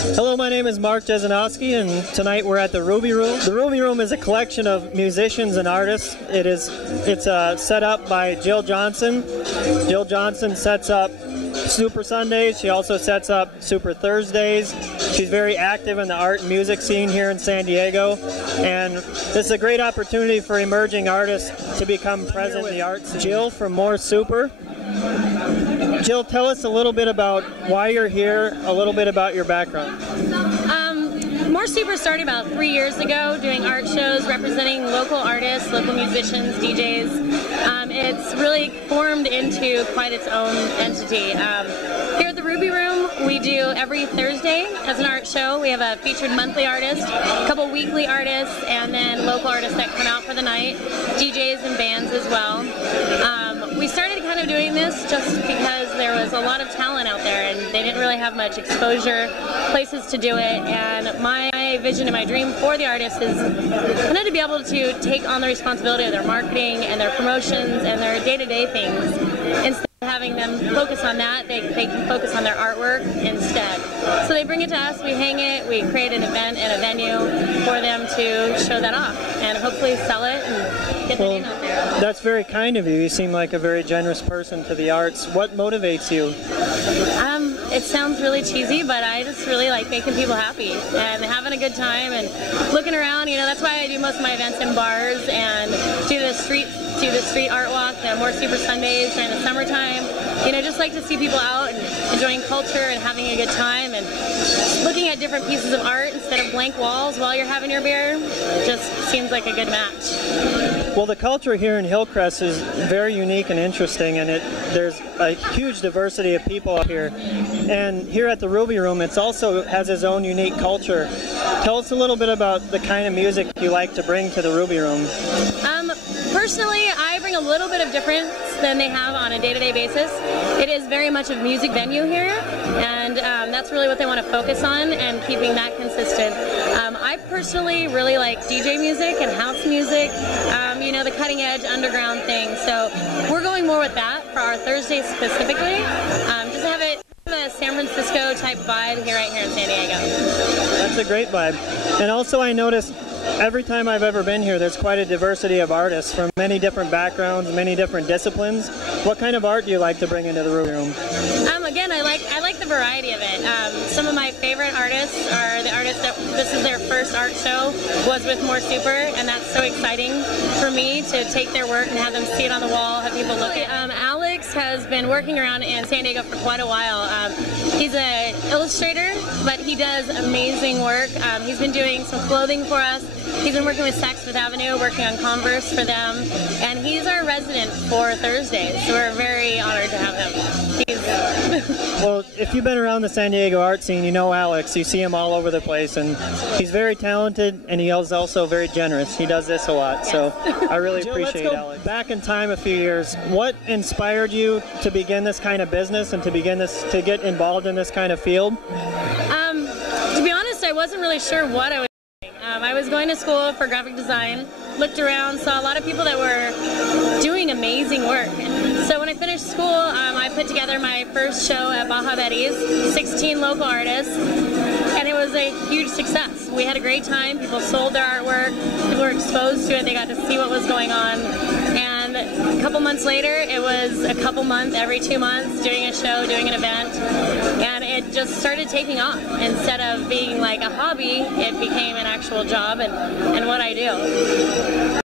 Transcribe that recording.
Hello, my name is Mark Jesenowski, and tonight we're at the Ruby Room. The Ruby Room is a collection of musicians and artists. It's set up by Jill Johnson. Jill Johnson sets up Super Sundays. She also sets up Super Thursdays. She's very active in the art and music scene here in San Diego, and this is a great opportunity for emerging artists to become present in the arts. Jill from More Super. Jill, tell us a little bit about why you're here, a little bit about your background. More Super started about 3 years ago doing art shows representing local artists, local musicians, DJs. It's really formed into quite its own entity. Here at the Ruby Room, we do every Thursday as an art show. We have a featured monthly artist, a couple weekly artists, and then local artists that come out for the night, DJs and bands as well. We started kind of doing this just because there was a lot of talent out there and they didn't really have much exposure, places to do it, and my vision and my dream for the artists is kind of to be able to take on the responsibility of their marketing and their promotions and their day-to-day things. Instead of having them focus on that, they can focus on their artwork instead. So they bring it to us, we hang it, we create an event and a venue for them to show that off and hopefully sell it and get the name out there. That's very kind of you. You seem like a very generous person to the arts. What motivates you? It sounds really cheesy, but I just really like making people happy and having a good time and looking around. You know, that's why I do most of my events in bars and do the street art walk, the More Super Sundays during the summertime. You know, just like to see people out and enjoying culture and having a good time and looking at different pieces of art instead of blank walls while you're having your beer. Just seems like a good match. Well, the culture here in Hillcrest is very unique and interesting, and there's a huge diversity of people up here. And here at the Ruby Room, it also has its own unique culture. Tell us a little bit about the kind of music you like to bring to the Ruby Room. Personally, I bring a little bit of difference than they have on a day-to-day basis. It is very much a music venue here, and that's really what they want to focus on and keeping that consistent. I personally really like DJ music and house music, you know, the cutting-edge underground thing. So we're going more with that for our Thursday specifically, just to have it a San Francisco type vibe right here in San Diego. That's a great vibe. And also I noticed every time I've ever been here, there's quite a diversity of artists from many different backgrounds, many different disciplines. What kind of art do you like to bring into the Ruby Room? Again, I like the variety of it. Some of my favorite artists are the artists that this is their first art show was with More Super, and that's so exciting for me to take their work and have them see it on the wall, have people look at it. Alex has been working around in San Diego for quite a while. He's an illustrator, but he does amazing work. He's been doing some clothing for us. He's been working with Saks Fifth Avenue, working on Converse for them, and he's our resident for Thursdays, so we're very honored to have him. Well, if you've been around the San Diego art scene, you know Alex. You see him all over the place, and he's very talented, and he is also very generous. He does this a lot, so I really appreciate Alex. Back in time a few years, what inspired you to begin this kind of business and to get involved in this kind of field? To be honest, I wasn't really sure what I was doing. I was going to school for graphic design, looked around, saw a lot of people that were doing amazing work. So when I finished school, I put together my first show at Baja Betty's, 16 local artists, and it was a huge success. We had a great time, people sold their artwork, people were exposed to it, they got to see what was going on, and a couple months later, it was a couple months, every 2 months, doing a show, doing an event, and it just started taking off. Instead of being like a hobby, it became an actual job and what I do.